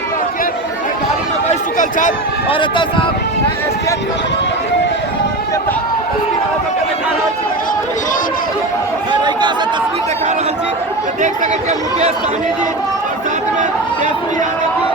गाड़ी में बैठ चुकल छथि और एतऽ से स्टेट रैका से तस्वीर देखा रहल छी तऽ देख सकै छियै मुकेश सहनी जी और साथ में तेजस्वी यादव जी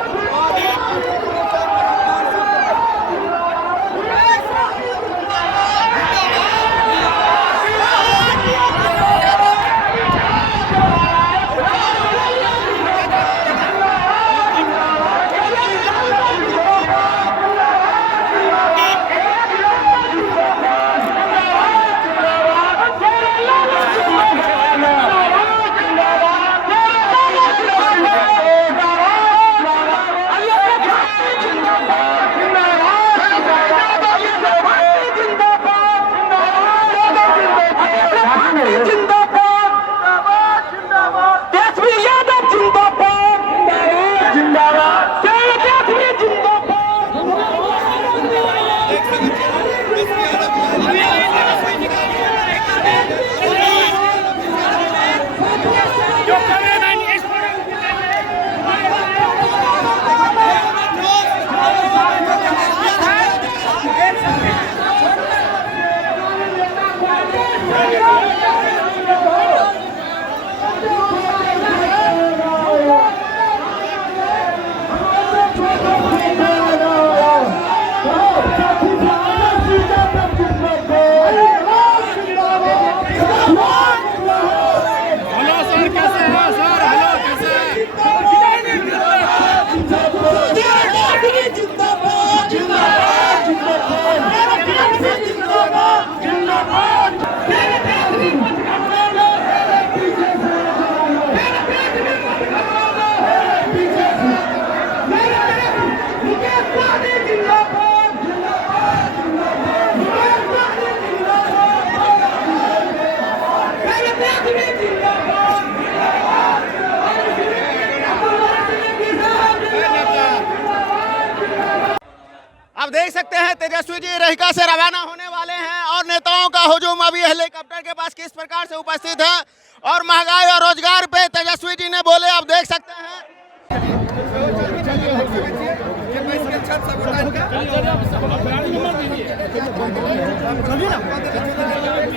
अब देख सकते हैं तेजस्वी जी रहिका से रवाना होने वाले हैं और नेताओं का हुजूम अभी हेलीकॉप्टर के पास किस प्रकार से उपस्थित है और महंगाई और रोजगार पे तेजस्वी जी ने बोले। अब देख सकते हैं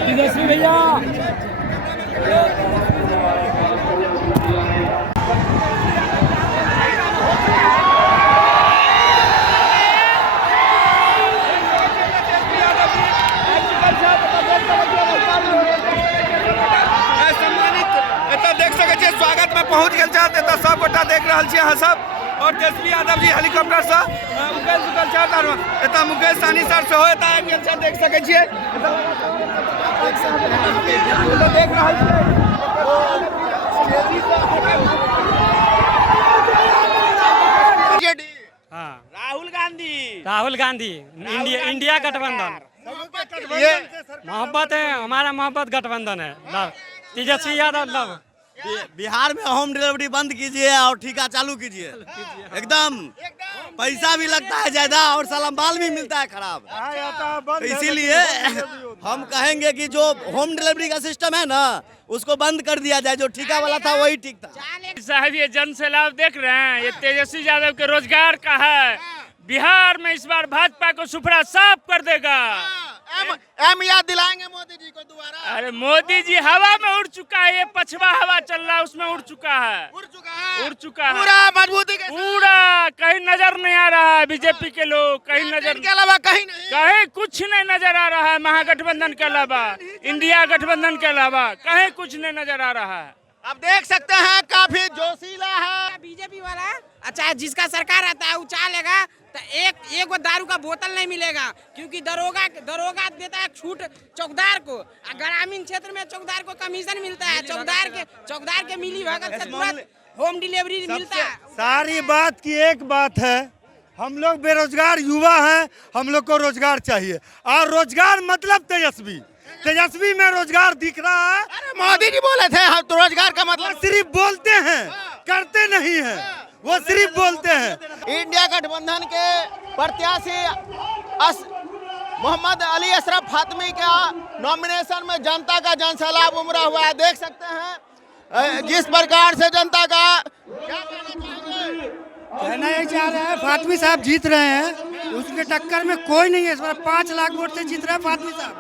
तेजस्वी भैया स्वागत में पहुंच गए छथि एतऽ सब गोटा देख रहल छियै अहाँ सब और तेजस्वी यादव जी हेलीकॉप्टर से उतरि चुकल छथि और एतऽ मुकेश सहनी सर सेहो एतऽ आबि गेल छथि देख सकै छियै देख रहल छियै राहुल गांधी इंडिया गठबंधन मोहब्बत है, हमारा मोहब्बत गठबंधन है। तेजस्वी यादव लव। बिहार में होम डिलीवरी बंद कीजिए और ठेका चालू कीजिए। एकदम पैसा भी लगता है ज्यादा और साला माल भी मिलता है खराब। तो इसीलिए हम कहेंगे कि जो होम डिलीवरी का सिस्टम है ना उसको बंद कर दिया जाए। जो ठेका वाला था वही ठीक था। साहब ये जन सैलाब देख रहे हैं, ये तेजस्वी यादव के रोजगार का है। बिहार में इस बार भाजपा को सुफरा साफ कर देगा। एम याद दिलाएंगे मोदी जी को दोबारा। अरे मोदी जी हवा में उड़ चुका है, ये पछवा हवा चल रहा है उसमें उड़ चुका है पूरा मजबूती के पूरा। कहीं नजर नहीं आ रहा है बीजेपी के लोग, कहीं नजर के अलावा कहीं कुछ नहीं नजर आ रहा है। महागठबंधन के अलावा, इंडिया गठबंधन के अलावा कहीं कुछ नहीं नजर आ रहा है। अब देख सकते हैं काफी जोशीला है बीजेपी वाला। अच्छा जिसका सरकार आता है वो चालेगा तो एक वो दारू का बोतल नहीं मिलेगा, क्योंकि दरोगा देता है छूट चौकीदार को। ग्रामीण क्षेत्र में चौकीदार को कमीशन मिलता है। चौकीदार के मिली भगत से तुरंत होम डिलीवरी मिलता है। सारी बात की एक बात है, हम लोग बेरोजगार युवा हैं, हम लोग को रोजगार चाहिए। और रोजगार मतलब तेजस्वी में रोजगार दिख रहा है। अरे मोदी जी बोले थे हम तो रोजगार का मतलब सिर्फ बोलते हैं, करते नहीं हैं। वो सिर्फ बोलते हैं। इंडिया गठबंधन के प्रत्याशी मोहम्मद अली अशरफ फातमी का नॉमिनेशन में जनता का जनसैलाब उमड़ा हुआ है। देख सकते हैं जिस प्रकार से जनता का क्या कहना चाहेंगे? कहना यही चाह रहे हैं फातमी साहब जीत रहे हैं, उसके टक्कर में कोई नहीं है। इस बार 5 लाख वोट से जीत रहे हैं फातमी साहब।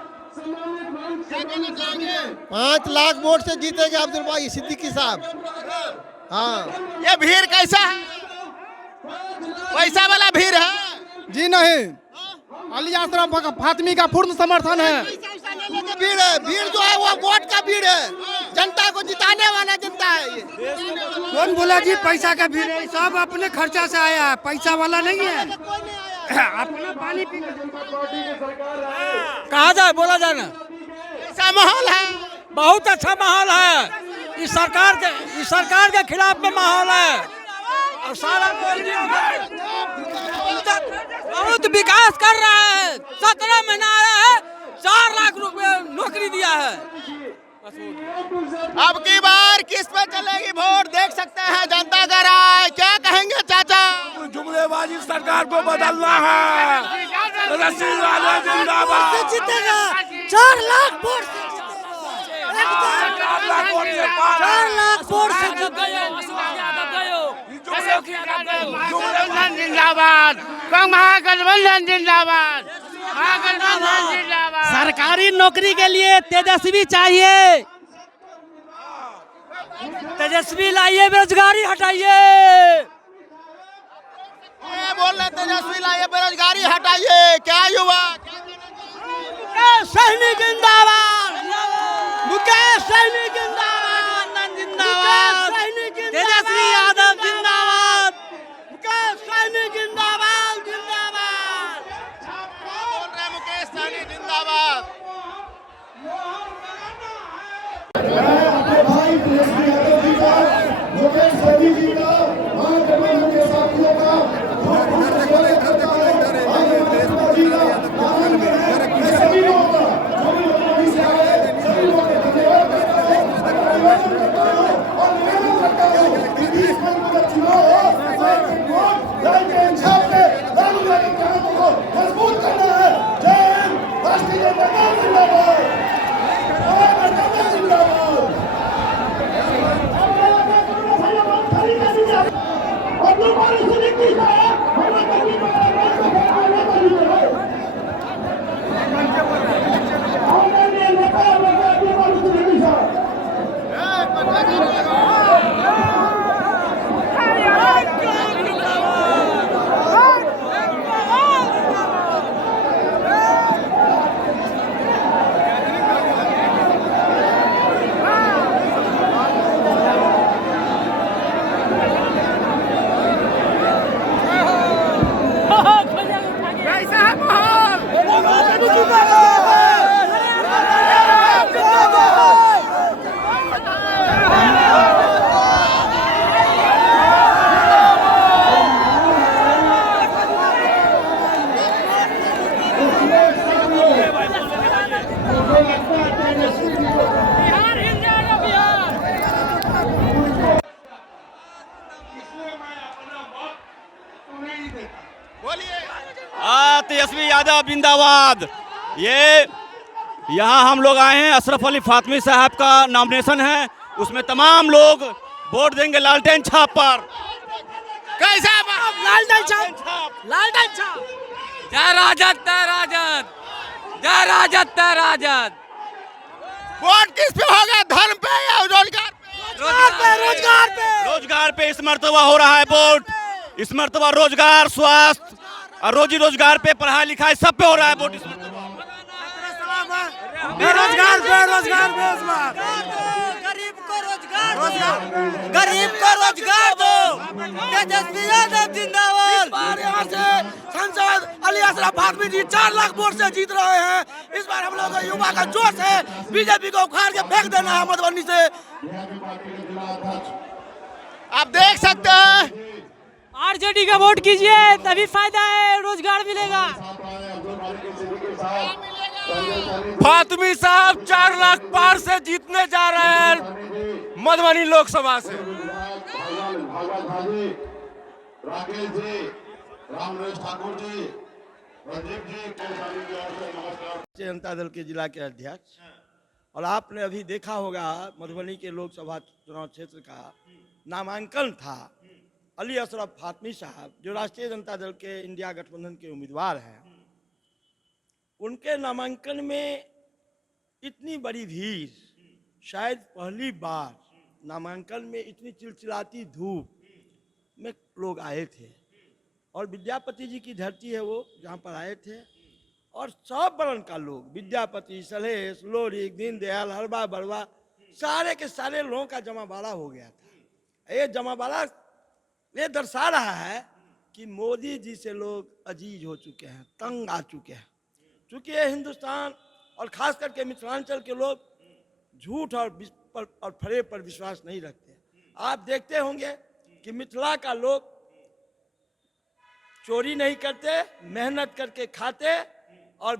5 लाख वोट से जीतेंगे अब्दुल भाई सिद्दीकी साहब। हाँ, ये भीड़ कैसा है? पैसा वाला भीड़ है? जी नहीं, अली आसराम फातमी का पूर्ण समर्थन है। भीड़ है, भीड़ जो है वो वोट का भीड़ है, जनता को जिताने वाला जनता है ये। कौन बोला जी पैसा का भीड़ है? सब अपने खर्चा से आया है, पैसा वाला नहीं है। अपना पानी पी कहा जाए, बोला जाए ना। ऐसा माहौल है, बहुत अच्छा माहौल है। इस सरकार के खिलाफ में माहौल है और सारा बहुत विकास कर रहा है। 17 महीना आया है, 4 लाख रुपए नौकरी दिया है। अब की बार किस पे चलेगी वोट? देख सकते हैं जनता का राय। क्या कहेंगे चाचा? जुमलेबाजी सरकार को बदलना है। रसीद वाले जिंदाबाद। जीतेगा 4 लाख वोट से, 4 लाख वोट से 4 लाख वोट से गठबंधन जिंदाबाद, महागठबंधन जिंदाबाद, महागठबंधन जिंदाबाद। सरकारी नौकरी के लिए तेजस्वी चाहिए। तेजस्वी लाइए, बेरोजगारी हटाइए। ये बोल रहे तेजस्वी लाइए, बेरोजगारी हटाइए। क्या युवा? मुकेश सहनी जिंदाबाद, मुकेश सहनी जिंदाबाद, जिंदाबाद, तेजस्वी यादव जिंदाबाद, मुकेश सहनी जिंदाबाद, जिंदाबाद। बोल रहे मुकेश सहनी जिंदाबाद। मजबूत करना है। जय हिंद, राष्ट्रीय जनता दल जिंदाबाद, महागठबंधन जिंदाबाद। अब्दुल भाई सिद्दीकी साहब तेजस्वी यादव जिंदाबाद। ये यहाँ हम लोग आए हैं, अशरफ अली फातमी साहब का नॉमिनेशन है, उसमें तमाम लोग वोट देंगे लालटेन छाप पर। कैसा? लालटेन छाप, लालटेन छाप। जय राजद, जय राजद, जय राजद, जय राजद। वोट किस पे होगा? धर्म पे या रोजगार पे? रोजगार पे, रोजगार पे, रोजगार पे इस मर्तबा हो रहा है वोट। इस मर्तबा रोजगार, स्वास्थ्य और रोजी रोजगार पे, पढ़ाई लिखाई सब पे हो रहा है वोट इस मर्तबा। बेरोजगार पे, रोजगार पे, गरीब को रोजगार, गरीब को रोजगार दो। तेजस्वी यादव जिंदाबाद। इस बार यहाँ से सांसद अली अशरफ फातमी जी 4 लाख वोट से जीत रहे हैं। इस बार हम लोग का युवा का जोश है, बीजेपी को उखाड़ के फेंक देना है मधुबनी से। आप देख सकते हैं, आरजेडी का वोट कीजिए, तभी फायदा है, रोजगार मिलेगा। फातमी साहब 4 लाख पार से जीतने जा रहे हैं मधुबनी लोकसभा से। राकेश जी, रामरेश ठाकुर जी, प्रदीप जी, जनता दल के जिला के अध्यक्ष। और आपने अभी देखा होगा मधुबनी के लोकसभा चुनाव क्षेत्र का नामांकन था, अली अशरफ फातमी साहब जो राष्ट्रीय जनता दल के इंडिया गठबंधन के उम्मीदवार हैं, उनके नामांकन में इतनी बड़ी भीड़, शायद पहली बार नामांकन में इतनी चिलचिलाती धूप में लोग आए थे। और विद्यापति जी की धरती है वो, जहाँ पर आए थे, और सब वर्ण का लोग, विद्यापति, सलेश, लोरिक, दीनदयाल, हरबा बरवा, सारे के सारे लोगों का जमावड़ा हो गया था। ये जमावड़ा ये दर्शा रहा है कि मोदी जी से लोग अजीज हो चुके हैं, तंग आ चुके हैं। चूँकि ये हिंदुस्तान और खास करके मिथिलांचल के लोग झूठ और फरेब पर विश्वास नहीं रखते। आप देखते होंगे कि मिथिला का लोग चोरी नहीं करते, मेहनत करके खाते और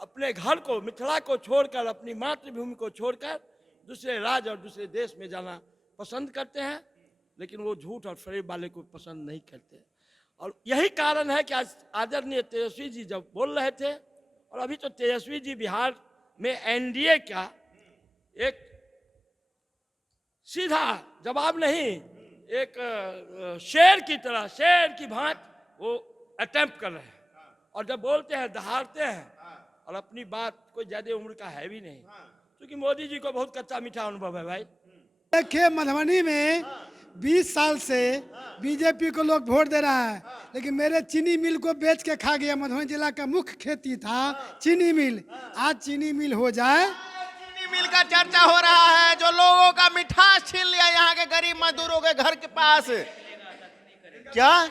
अपने घर को, मिथिला को छोड़कर, अपनी मातृभूमि को छोड़कर दूसरे राज्य और दूसरे देश में जाना पसंद करते हैं, लेकिन वो झूठ और फरेब वाले को पसंद नहीं करते। और यही कारण है कि आज आदरणीय तेजस्वी जी जब बोल रहे थे, और अभी तो तेजस्वी जी बिहार में एनडीए का एक सीधा जवाब नहीं, एक शेर की तरह, शेर की भांति वो अटेम्प्ट कर रहे हैं, और जब बोलते हैं दहाड़ते हैं, और अपनी बात कोई ज्यादा उम्र का है भी नहीं, क्योंकि मोदी जी को बहुत कच्चा मीठा अनुभव है भाई। देखिए, मधुबनी में 20 साल से बीजेपी को लोग वोट दे रहा है, लेकिन मेरे चीनी मिल को बेच के खा गया। मधुबनी जिला का मुख्य खेती था चीनी मिल, आज चीनी मिल हो जाए। चीनी मिल का चर्चा हो रहा है, जो लोगों का मिठास छीन लिया यहाँ के गरीब मजदूरों के घर के पास। क्या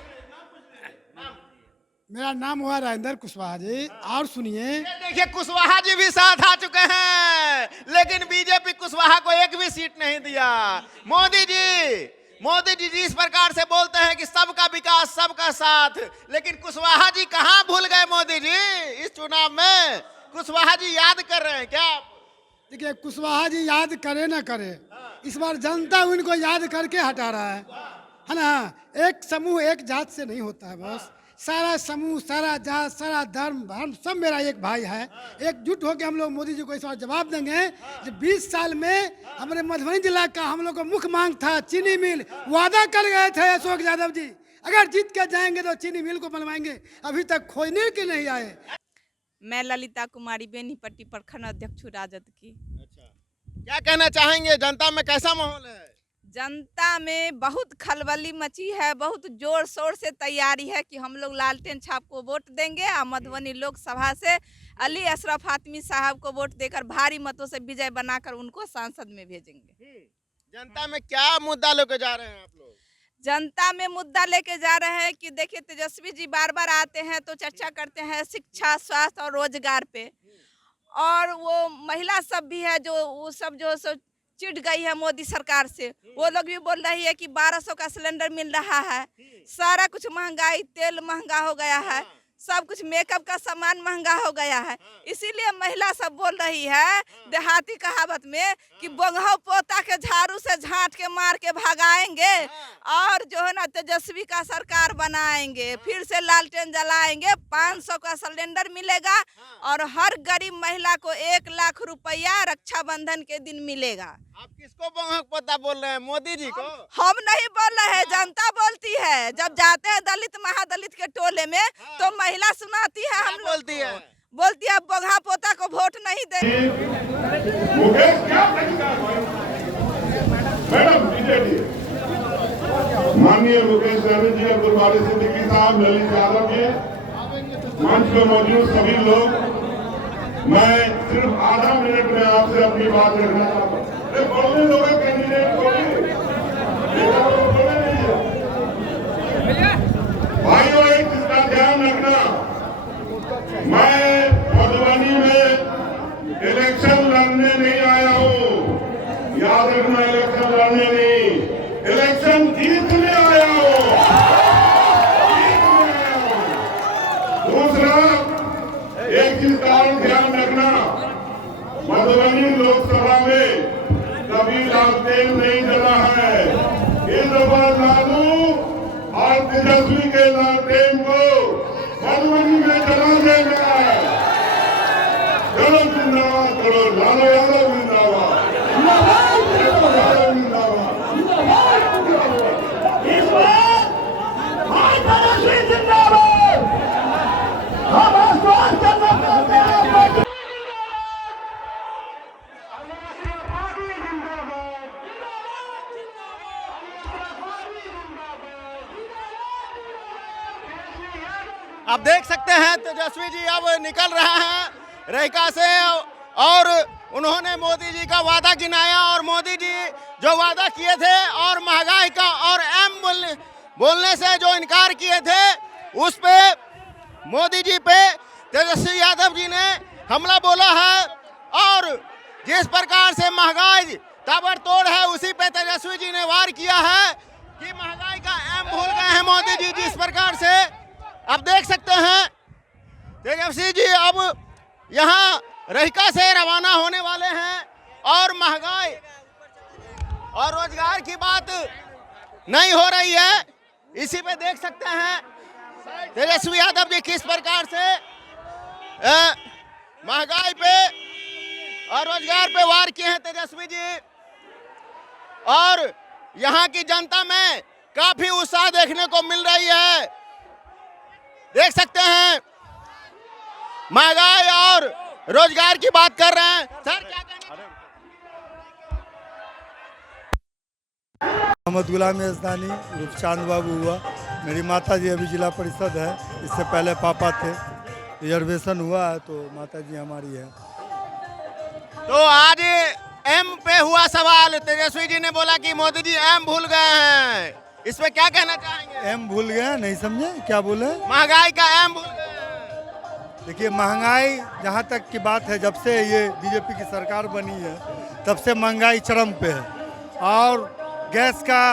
मेरा नाम हुआ राजेंद्र कुशवाहा जी। और सुनिए, देखिए कुशवाहा जी भी साथ आ चुके हैं, लेकिन बीजेपी कुशवाहा को एक भी सीट नहीं दिया। मोदी जी जिस प्रकार से बोलते हैं कि सबका विकास सबका साथ, लेकिन कुशवाहा जी कहाँ भूल गए मोदी जी इस चुनाव में? कुशवाहा जी याद कर रहे हैं क्या? देखिए, कुशवाहा जी याद करे ना करे, इस बार जनता उनको याद करके हटा रहा है ना। एक समूह एक जात से नहीं होता है बस, सारा समूह, सारा जात, सारा धर्म सब मेरा एक भाई है। एकजुट होकर हम लोग मोदी जी को इस बार जवाब देंगे। जो 20 साल में हमारे मधुबनी जिला का हम लोग को मुख्य मांग था चीनी मिल, वादा कर गए थे अशोक यादव जी, अगर जीत के जाएंगे तो चीनी मिल को बनवाएंगे, अभी तक खोजने के नहीं आए। मैं ललिता कुमारी, बेनीपट्टी प्रखंड अध्यक्ष राजद की। अच्छा, क्या कहना चाहेंगे? जनता में कैसा माहौल है? जनता में बहुत खलबली मची है, बहुत जोर शोर से तैयारी है कि हम लोग लालटेन छाप को वोट देंगे और मधुबनी लोकसभा से अली अशरफ फातमी साहब को वोट देकर भारी मतों से विजय बनाकर उनको सांसद में भेजेंगे। जनता में क्या मुद्दा लेके जा रहे हैं आप लोग? जनता में मुद्दा लेके जा रहे हैं कि देखिए, तेजस्वी जी बार बार आते हैं तो चर्चा करते हैं शिक्षा, स्वास्थ्य और रोजगार पे, और वो महिला सब भी है जो वो सब जो चिढ़ गई है मोदी सरकार से। वो लोग भी बोल रही है कि 1200 का सिलेंडर मिल रहा है, सारा कुछ महंगाई, तेल महंगा हो गया है, सब कुछ मेकअप का सामान महंगा हो गया है। इसीलिए महिला सब बोल रही है देहाती कहावत में कि बंगहा पोता के झाड़ू से झांट के मार के भगाएंगे, और जो है ना तेजस्वी का सरकार बनाएंगे, फिर से लालटेन जलाएंगे, 500 का सिलेंडर मिलेगा, और हर गरीब महिला को 1 लाख रुपया रक्षाबंधन के दिन मिलेगा। आप किसको बंगहा पोता बोल रहे हैं? मोदी जी को? हम नहीं बोल रहे हैं, जनता बोलती है। जब जाते हैं दलित महादलित के टोले में तो महिला सुनाती है, हम बोलती है बंगहा पोता को वोट नहीं दे। मुकेश क्या मैडम माननीय मुकेश सहनी जी, गुरबारी सिद्दीकी साहब, ललित यादव जी, मंच पर मौजूद सभी लोग, मैं सिर्फ आधा मिनट में आपसे अपनी बात रखना चाहता हूँ। बोलने दोगे कैंडिडेट को भी, बोले नहीं। भाइयों, एक चीज का ध्यान रखना, मैं मधुबनी में इलेक्शन लड़ने नहीं आया हूँ, याद रखना, इलेक्शन लड़ने नहीं, इलेक्शन जीतने आया हूँ। दूसरा, एक चीज का ध्यान रखना, मधुबनी लोकसभा में कभी लालटेन नहीं जला है। इस दफा लालू और तेजस्वी के लालटेन को मधुबनी में जला देगा। चलो जिंदाबाद करो, लालू यादव जिंदाबाद। इस बार आप देख सकते हैं तेजस्वी जी अब निकल रहे हैं रहिका से और उन्होंने मोदी जी का वादा गिनाया और मोदी जी जो वादा किए थे और महंगाई का और बोलने से जो इनकार किए थे उस पे मोदी जी पे तेजस्वी यादव जी ने हमला बोला है और जिस प्रकार से महंगाई ताबड़तोड़ है उसी पे तेजस्वी जी ने वार किया है कि महंगाई का एम भूल गए हैं मोदी जी जिस प्रकार से अब देख सकते हैं तेजस्वी जी अब यहाँ रहिका से रवाना होने वाले हैं और महंगाई और रोजगार की बात नहीं हो रही है। इसी पे देख सकते हैं तेजस्वी यादव जी किस प्रकार से महंगाई पे और रोजगार पे वार किए हैं तेजस्वी जी और यहाँ की जनता में काफी उत्साह देखने को मिल रही है। देख सकते हैं महंगाई और रोजगार की बात कर रहे हैं। सर क्या कहना मोहम्मद गुलाम यजदानी रूपचांद बाबू हुआ। मेरी माता जी अभी जिला परिषद है, इससे पहले पापा थे। रिजर्वेशन हुआ है तो माता जी हमारी है। तो आज एम पे हुआ सवाल, तेजस्वी जी ने बोला कि मोदी जी एम भूल गए हैं, इस पे क्या कहना चाहेंगे? एम भूल गए, नहीं समझे क्या बोले? महंगाई का एम भूल गए। देखिए महंगाई जहाँ तक की बात है, जब से ये बीजेपी की सरकार बनी है तब से महंगाई चरम पे है और गैस का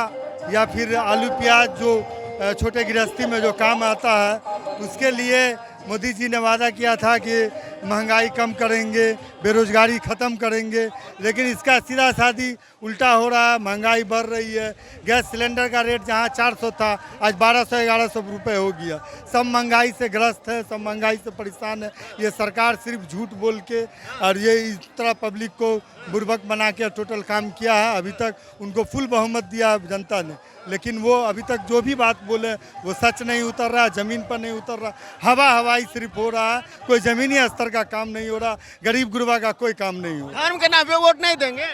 या फिर आलू प्याज जो छोटे गृहस्थी में जो काम आता है उसके लिए मोदी जी ने वादा किया था कि महंगाई कम करेंगे, बेरोजगारी ख़त्म करेंगे, लेकिन इसका सीधा साधी उल्टा हो रहा है। महंगाई बढ़ रही है। गैस सिलेंडर का रेट जहां 400 था आज 1200-1100 रुपये हो गया। सब महंगाई से ग्रस्त है, सब महंगाई से परेशान है। ये सरकार सिर्फ झूठ बोल के और ये इस तरह पब्लिक को बुर्बक बना के टोटल काम किया है। अभी तक उनको फुल बहुमत दिया है जनता ने, लेकिन वो अभी तक जो भी बात बोले वो सच नहीं उतर रहा, ज़मीन पर नहीं उतर रहा, हवाई सिर्फ हो रहा है। कोई ज़मीनी स्तर का काम नहीं हो रहा, गरीब गुरबा का कोई काम नहीं हो रहा। धर्म के नाम पे वोट नहीं देंगे।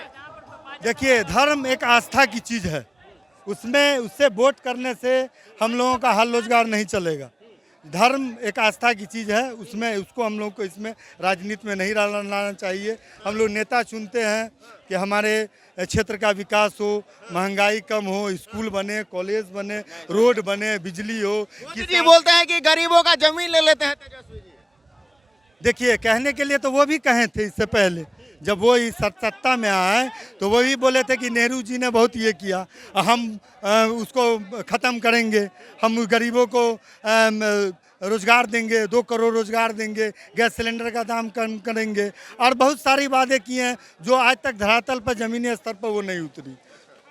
देखिए धर्म एक आस्था की चीज़ है, उससे वोट करने से हम लोगों का हाल रोजगार नहीं चलेगा। धर्म एक आस्था की चीज़ है, उसको हम लोग को इसमें राजनीति में नहीं लाना चाहिए। हम लोग नेता चुनते हैं कि हमारे क्षेत्र का विकास हो, महंगाई कम हो, स्कूल बने, कॉलेज बने, रोड बने, बिजली हो। जी बोलते हैं कि गरीबों का जमीन ले लेते हैं तेजस्वी जी। देखिए कहने के लिए तो वो भी कहे थे इससे पहले, जब वो इस सत्ता में आए तो वो भी बोले थे कि नेहरू जी ने बहुत ये किया, हम उसको ख़त्म करेंगे, हम गरीबों को रोज़गार देंगे, 2 करोड़ रोज़गार देंगे, गैस सिलेंडर का दाम कम करेंगे और बहुत सारी वादे किए हैं जो आज तक धरातल पर ज़मीनी स्तर पर वो नहीं उतरी।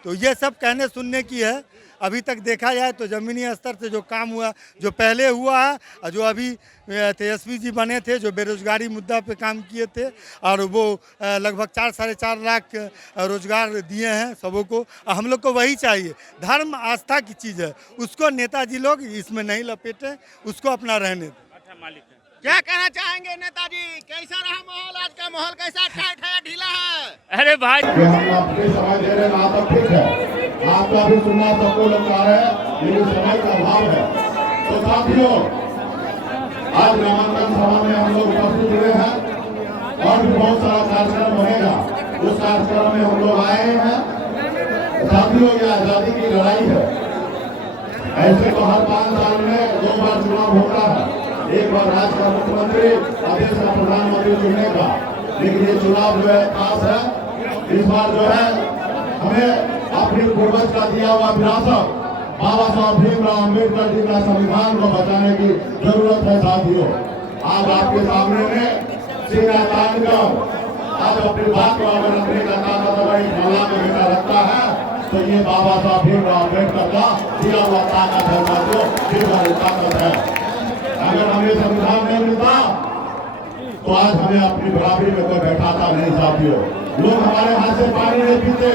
तो ये सब कहने सुनने की है। अभी तक देखा जाए तो ज़मीनी स्तर से जो काम हुआ, जो पहले हुआ है और जो अभी तेजस्वी जी बने थे, जो बेरोजगारी मुद्दा पे काम किए थे और वो लगभग 4-4.5 लाख रोजगार दिए हैं सबों को। हम लोग को वही चाहिए। धर्म आस्था की चीज़ है, उसको नेताजी लोग इसमें नहीं लपेटें, उसको अपना रहने दें। क्या कहना चाहेंगे नेताजी, कैसा रहा माहौल? आज का माहौल कैसा, टाइट है, ढीला है? अरे भाई हम अपनी समय दे रहे हैं, आप अब ठीक है, आपका भी सुनना सबको लग रहा है, लेकिन समय का अभाव है। तो साथियों आज नामांकन सभा में हम लोग उपस्थित हुए हैं और भी बहुत सारा कार्यक्रम रहेगा। उस कार्यक्रम में हम लोग आए हैं। साथियों ये आजादी की लड़ाई है। ऐसे तो हर 5 साल में 2 बार चुनाव होता है, एक बार राज्य का मुख्यमंत्री और देश का प्रधानमंत्री चुनने का, लेकिन ये चुनाव जो है खास है। इस बार जो है हमें अपने पूर्वज का दिया हुआ विरासत बाबा साहब भीमराव अम्बेडकर जी का संविधान को बचाने की जरूरत है। साथियों आज आपके सामने में सीना तान कर आज अपनी बात को अगर रखने का ताकत अगर एक माला में बेटा रखता है तो ये बाबा साहब भीमराव अम्बेडकर का दिया हुआ ताकत है। साथियों ये ताकत है। अगर हमें संविधान नहीं मिलता तो आज हमें अपनी बराबरी में कोई बैठाता नहीं। साथियों लोग हमारे हाथ से पानी नहीं पीते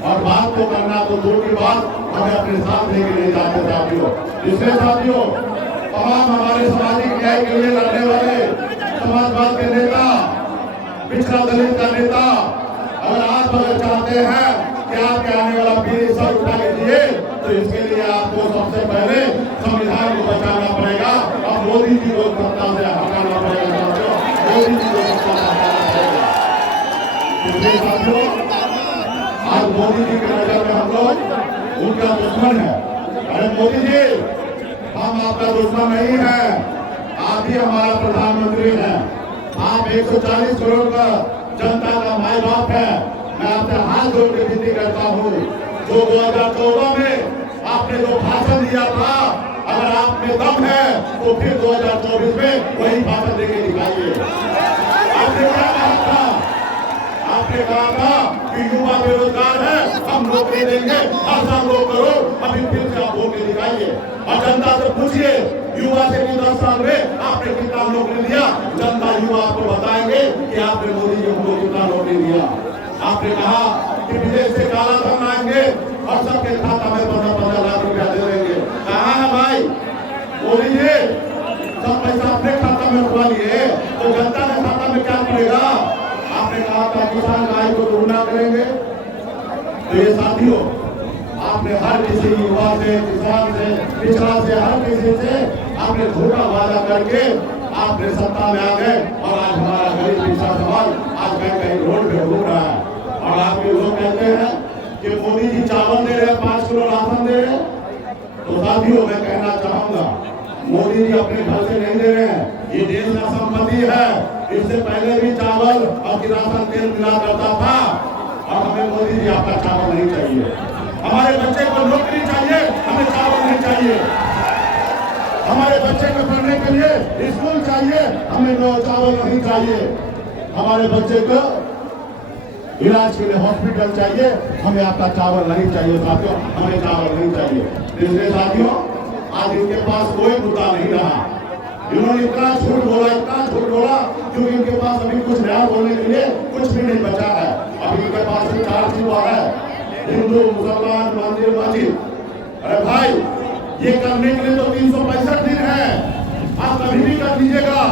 और बात तो करना तो दूर की बात हमें अपने साथ लेके नहीं जाते। साथियों इसलिए साथियों तमाम हमारे सामाजिक न्याय के लिए लड़ने वाले समाजवाद के नेता, पिछड़ा दलित का नेता अगर आप अगर चाहते हैं कि आपके आने वाला पीढ़ी सब उठा लीजिए तो इसके लिए आपको सबसे पहले संविधान को बचाना पड़ेगा। मोदी जी को सत्ता से हटाना पड़ेगा, मोदी जी को सत्ता से हटाना पड़ेगा। इसलिए साथियों, आज मोदी जी की नजर में हम लोग उनका दुश्मन है। अरे मोदी जी, हम आपका दुश्मन नहीं है, आप ही हमारा प्रधानमंत्री हैं। आप 140 करोड़ का जनता का माई बाप है। मैं आपसे हाथ जोड़ के विनती करता हूँ, जो 2014 में आपने जो भाषण दिया था, अगर आप में दम है तो फिर 2024 में वही भाषण देके दिखाइए। आपने क्या कहा था? आपने कहा था कि युवा बेरोजगार है, हम नौकरी देंगे, हर साल 2 करोड़। अभी फिर से आप बोल के दिखाइए और जनता से पूछिए, युवा से 10 साल में आपने कितना नौकरी दिया? जनता युवा आपको बताएंगे कि आपने मोदी जी को कितना नौकरी दिया। आपने कहा कि विदेश से काला धन आएंगे और सबके खाता में 15-15 लाख रुपया दे देंगे। कहाँ है भाई मोदी जी? सब पैसा अपने खाता में उठवा लिए, तो जनता के खाता में क्या पड़ेगा? आपने कहा था किसान आय को दोगुना करेंगे। तो ये साथियों, आपने हर किसी युवा से, किसान से, पिछड़ा से, हर किसी से आपने झूठा वादा करके आपने सत्ता में आ गए और आज हमारा गरीब पिछड़ा समाज आज कहीं रोड पे घूम रहा है। और आपके लोग कहते हैं कि मोदी जी चावल दे रहे हैं, 5 किलो राशन दे रहे हैं। तो साथियों, मैं कहना चाहूंगा, मोदी जी अपने घर से नहीं दे रहे हैं, ये देश का संपत्ति है। इससे पहले भी चावल और राशन तेल मिला करता था। और हमें मोदी जी आपका चावल नहीं चाहिए। हमारे बच्चे को नौकरी चाहिए, हमें चावल नहीं चाहिए। हमारे बच्चे को पढ़ने के लिए स्कूल चाहिए, हमें चावल नहीं चाहिए। हमारे बच्चे को इलाज के लिए हॉस्पिटल चाहिए, हमें आपका चावल नहीं चाहिए। साथियों, हमें चावल नहीं चाहिए। इसलिए साथियों, आज इनके पास कोई मुद्दा नहीं रहा। इन्होंने इतना झूठ बोला क्योंकि इनके पास अभी कुछ नया बोलने के लिए कुछ भी नहीं बचा है। अभी इनके पास 4 चीज है, हिंदू, मुसलमान, मंदिर, मस्जिद। अरे भाई, ये करने के लिए तो 365 दिन है, आप कभी भी कर लीजिएगा।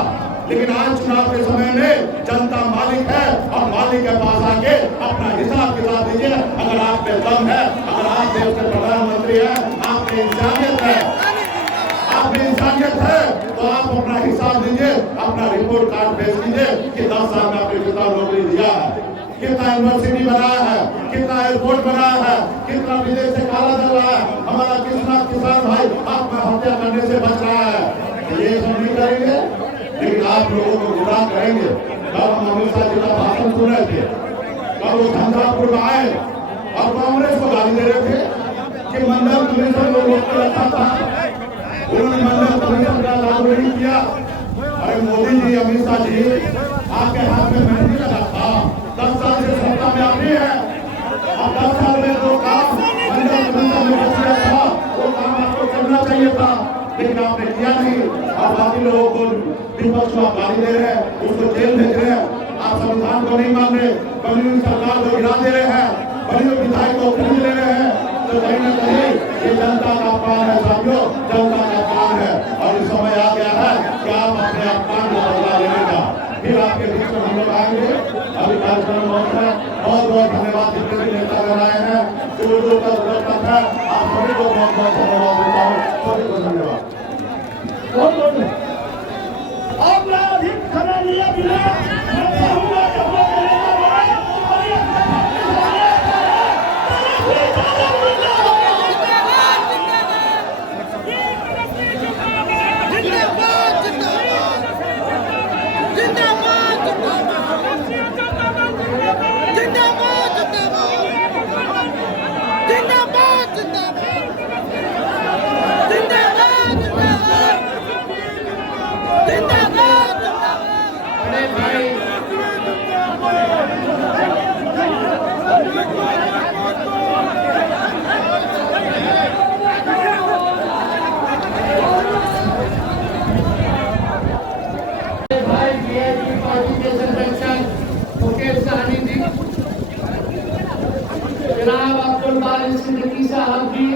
लेकिन आज चुनाव के समय में जनता मालिक है और मालिक के पास आके अपना हिसाब किताब दीजिए। अगर आप में दम है, अगर आप देश के प्रधानमंत्री हैं, आप में इंसानियत है, तो आप अपना हिसाब दीजिए, अपना रिपोर्ट कार्ड भेज दीजिए कि 10 साल में आपने कितना नौकरी दिया है, कितना यूनिवर्सिटी बनाया है, कितना एयरपोर्ट बनाया है, कितना विदेश से काला धन रहा है, हमारा किसान भाई आत्महत्या करने से बच रहा है। ये सब नहीं करेंगे, लेकिन आप लोगों को गुमराह करेंगे। कल हम अमित शाह जी का भाषण सुन रहे थे, कल वो झंझारपुर में आए और कांग्रेस को गाली दे रहे थे कि मंडल कमीशन लोगों को रखा था, उन्होंने मंडल कमीशन का लागू नहीं किया। अरे मोदी जी, अमित शाह जी, आपके हाथ में मेहंदी लगा था, 10 साल से सत्ता में आप है। अब 10 साल में जो काम मंडल कमीशन में किया था, वो काम आपको करना चाहिए था, लेकिन आपने किया नहीं। और बाकी लोगों को विपक्ष को गाली दे रहे हैं, उसको जेल भेज रहे हैं। आप संविधान को नहीं मान रहे, कम्युनिस्ट सरकार को गिरा दे रहे हैं, बड़ी विधायक को खरीद ले रहे हैं। तो कहीं न कहीं ये जनता का अपमान है साथियों, जनता का अपमान है। और इस समय आ गया है कि आप अपने अपमान को बदला लेने का। फिर आपके बीच में हम लोग आएंगे। अभी कार्यक्रम बहुत बहुत धन्यवाद जितने भी नेता आए हैं, दूर दूर तक है, आप सभी को बहुत बहुत धन्यवाद देता हूँ। सभी को धन्यवाद। जनाब अब्दुल बारिश सिद्दीकी साहब जी,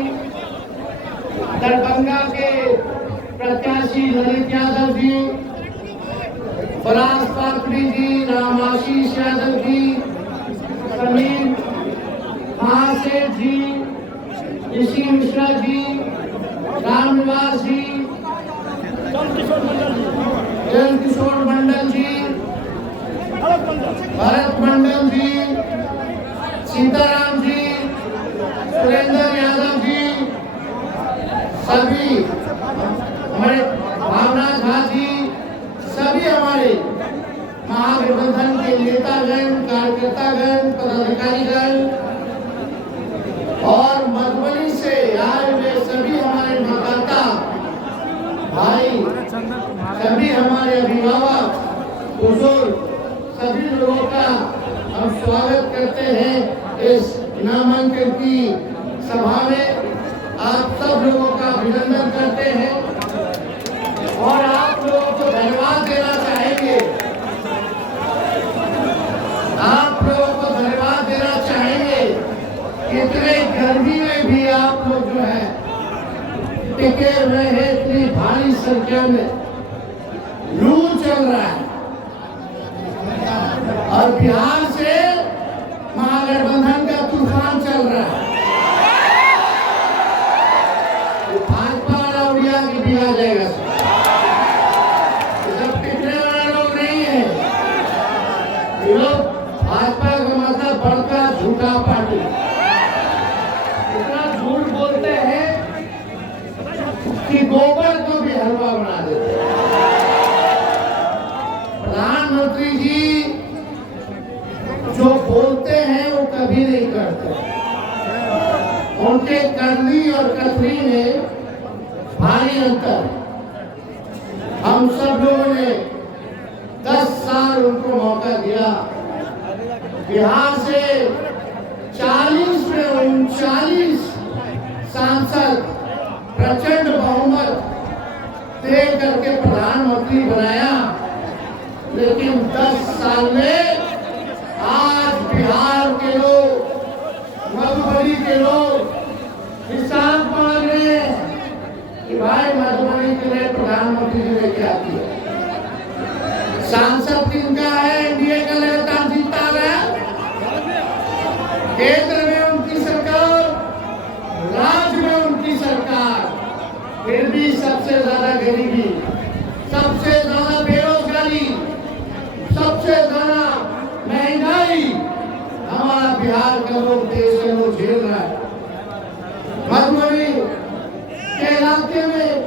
दरभंगा के प्रत्याशी ललित यादव जी, फराज पाकड़ी जी, राम आशीष यादव जी, समीर महासेठ जी, ऋषि मिश्रा जी, राम निवास जी, किशोर मंडल जी, भरत मंडल जी, सीताराम जी, सुरेंद्र यादव जी, सभी हमारे भावना झा जी, सभी हमारे महागठबंधन के नेतागण, कार्यकर्तागण, पदाधिकारीगण और मधुबनी से आए हुए सभी हमारे मतदाता भाई, सभी हमारे अभिभावक, बुजुर्ग, सभी लोगों का हम स्वागत करते हैं इस नामांकन की सभा में। आप सब लोगों का अभिनंदन करते हैं और आप लोगों को धन्यवाद देना चाहेंगे। आप लोगों को धन्यवाद देना चाहेंगे। इतने गर्मी में भी आप लोग जो है टिके हुए हैं, इतनी भारी संख्या में लू चल रहा है और बिहार से महागठबंधन का तूफान चल रहा है। भाजपा वाला उड़िया की भी आ जाएगा। ये सब टिकने वाले लोग नहीं है। ये लोग भाजपा का मतलब बड़का झूठा पार्टी, इतना झूठ बोलते हैं कि गोबर को भी हलवा बना देते हैं। प्रधानमंत्री जी जो बोलते हैं वो कभी नहीं करते। उनके करनी और कथनी में भारी अंतर। हम सब लोगों ने 10 साल उनको मौका दिया। बिहार से 40 में 39 सांसद प्रचंड बहुमत दे करके प्रधानमंत्री बनाया, लेकिन 10 साल में आज बिहार के लोग, मधुबनी के लोग हिसाब मांग रहे हैं कि भाई मधुबनी के लिए प्रधानमंत्री जी ने क्या किया। सांसद किनका है? एनडीए का लगातार जीतता रहा। केंद्र में उनकी सरकार, राज्य में उनकी सरकार, फिर भी सबसे ज्यादा गरीबी, सबसे ज्यादा बेरोजगारी, सबसे ज्यादा महंगाई हमारा बिहार का लोग, देश के लोग झेल रहा है। मधुबनी के इलाके में